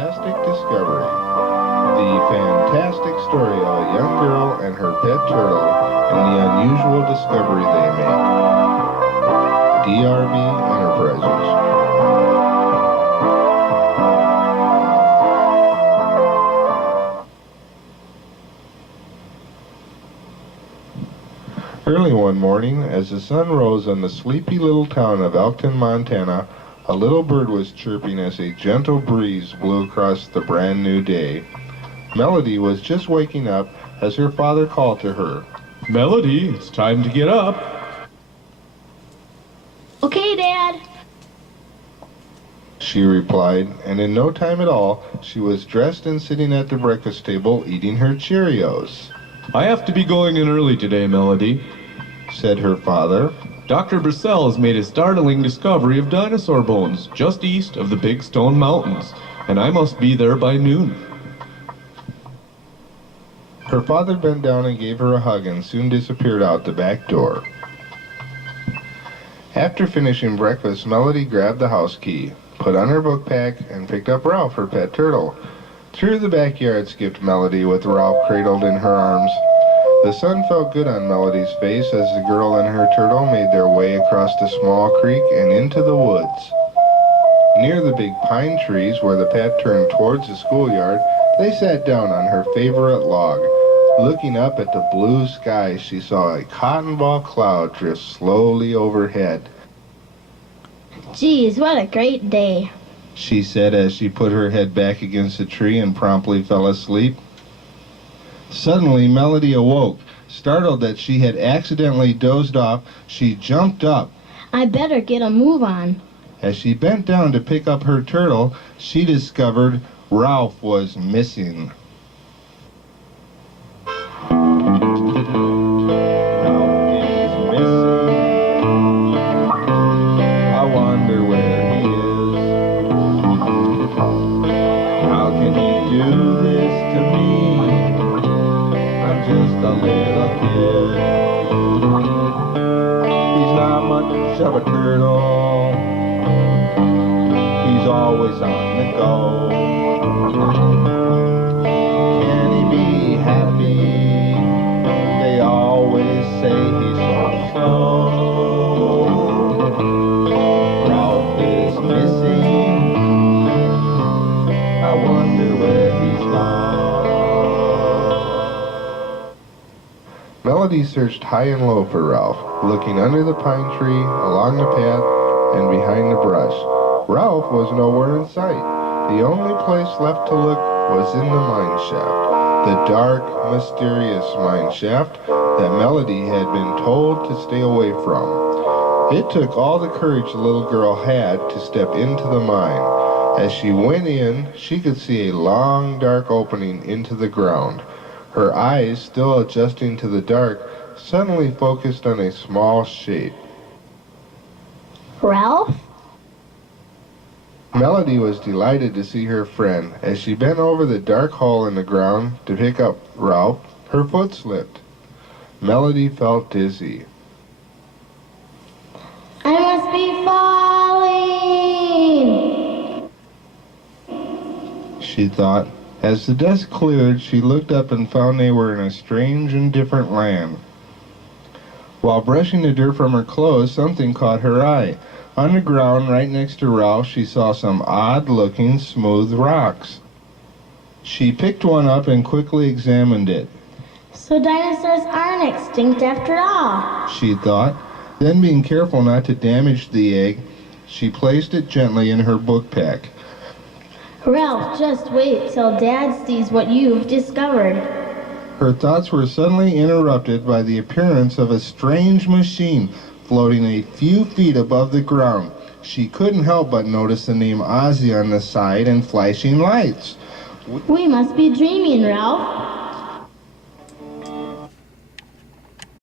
fantastic discovery. The fantastic story of a young girl and her pet turtle and the unusual discovery they make. DRV Enterprises. Early one morning, as the sun rose on the sleepy little town of Elkton, Montana, a little bird was chirping as a gentle breeze blew across the brand new day. Melodie was just waking up as her father called to her. Melodie, it's time to get up. Okay, Dad. She replied, and in no time at all, she was dressed and sitting at the breakfast table eating her Cheerios. I have to be going in early today, Melodie, said her father. Dr. Brissell has made a startling discovery of dinosaur bones just east of the Big Stone Mountains, and I must be there by noon. Her father bent down and gave her a hug and soon disappeared out the back door. After finishing breakfast, Melodie grabbed the house key, put on her book pack, and picked up Ralph, her pet turtle. Through the backyard skipped Melodie with Ralph cradled in her arms. The sun felt good on Melodie's face as the girl and her turtle made their way across the small creek and into the woods. Near the big pine trees where the path turned towards the schoolyard, they sat down on her favorite log. Looking up at the blue sky, she saw a cotton ball cloud drift slowly overhead. Geez, what a great day, she said as she put her head back against the tree and promptly fell asleep. Suddenly, Melodie awoke. Startled that she had accidentally dozed off, she jumped up. I better get a move on. As she bent down to pick up her turtle, she discovered Ralph was missing. Of a turtle, he's always on the go. Can he be happy? They always say he's so slow. Ralph is missing. I wonder where he's gone. Melodie searched high and low for Ralph, looking under the pine tree, along the path, and behind the brush. Ralph was nowhere in sight. The only place left to look was in the mine shaft, the dark, mysterious mine shaft that Melodie had been told to stay away from. It took all the courage the little girl had to step into the mine. As she went in, she could see a long, dark opening into the ground. Her eyes, still adjusting to the dark, suddenly focused on a small shape. Ralph? Melodie was delighted to see her friend. As she bent over the dark hole in the ground to pick up Ralph, her foot slipped. Melodie felt dizzy. I must be falling, she thought. As the dust cleared, she looked up and found they were in a strange and different land. While brushing the dirt from her clothes, something caught her eye. On the ground right next to Ralph, she saw some odd-looking smooth rocks. She picked one up and quickly examined it. So dinosaurs aren't extinct after all, she thought. Then, being careful not to damage the egg, she placed it gently in her book pack. Ralph, just wait till Dad sees what you've discovered. Her thoughts were suddenly interrupted by the appearance of a strange machine floating a few feet above the ground. She couldn't help but notice the name Ozzy on the side and flashing lights. We must be dreaming, Ralph.